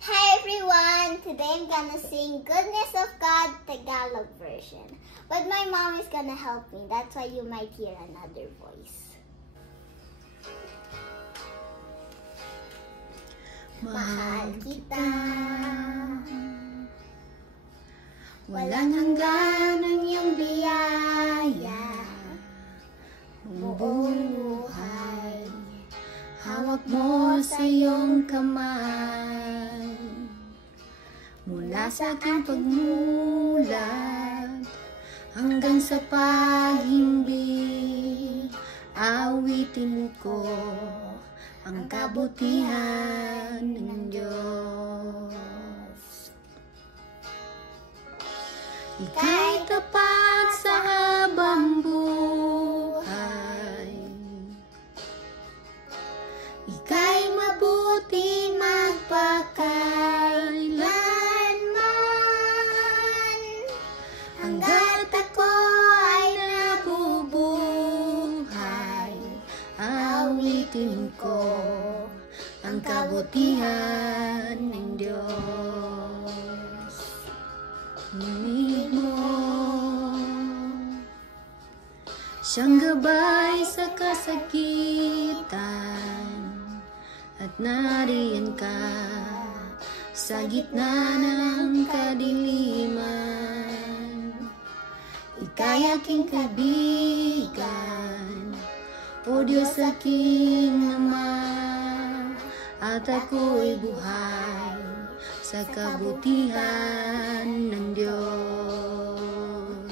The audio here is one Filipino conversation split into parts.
Hi everyone! Today I'm gonna sing Goodness of God Tagalog version. But my mom is gonna help me. That's why you might hear another voice. Mahal kita, walang hanggan ang iyong biyaya, buong buhay, hawak mo sa iyong kamay. Mula sa aking pagmulat hanggang sa paghimbing, awitin ko ang kabutihan ng Diyos. Ika'y tapat sa habang buhay, ika'y mabuti magpakailanman, hanggat ako ay nabubuhay, awitin ko ang kabutihan ng Diyos. Ngunit mo siyang gabay sa kasakitan, at nariyan ka sa gitna ng kadiliman. Ika'y aking kaibigan, O Diyos aking Ama, at ako'y buhay sa kabutihan ng Diyos.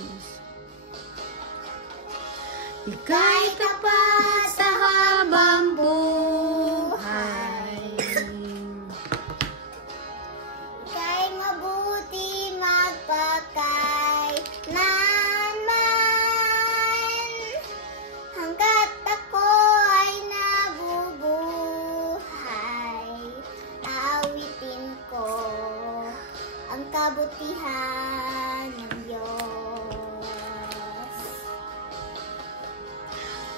Ika'y tapat sa habang buhay, ika'y mabuti magpakailanman, hanggat ako ay nabubuhay, awitin ko ang kabutihan ng Diyos.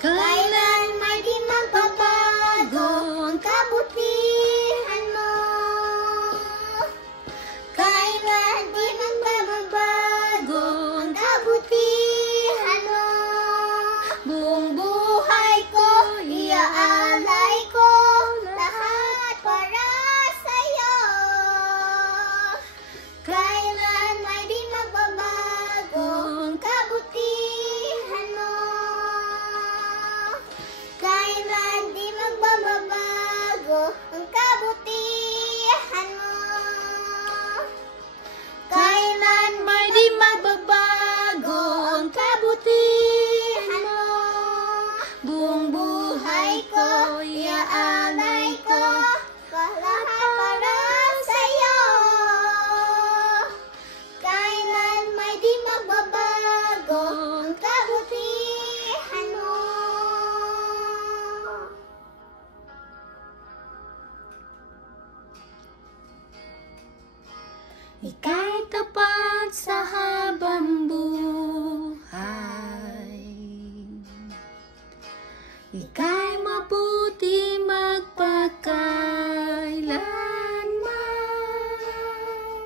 Kailan may di magbabago ang kabutihan mo, kailan di magbabago ang kabutihan mo. Buong buhay ko, iaalay ko lahat para sa'yo. Kailan may di magbabago ang kabutihan mo, kailan di magbabago ang kabutihan mo, kailan may di magbabago ang kabutihan mo. Buong buhay ko, iaalay ko lahat para sa'yo. Kailan may di magbabago ang kabutihan mo. Ika'y tapat sa habang buhay, ika'y mabuti magpakailanman,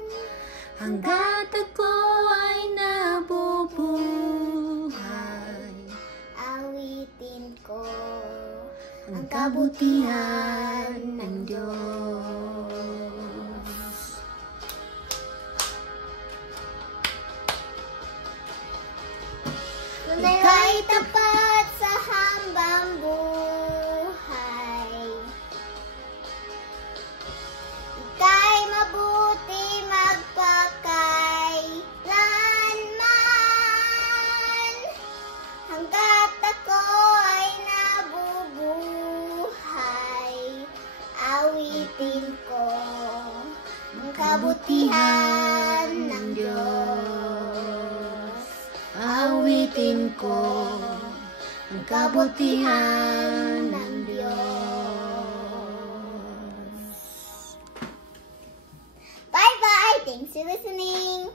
hanggat ako ay nabubuhay, awitin ko ang kabutihan ng Diyos. Ika'y tapat sa habang buhay, ika'y mabuti magpakailanman, hanggat ako ay nabubuhay, awitin ko ang kabutihan ng Diyos. Awitin ko ang kabutihan ng Diyos. Bye-bye! Thanks for listening!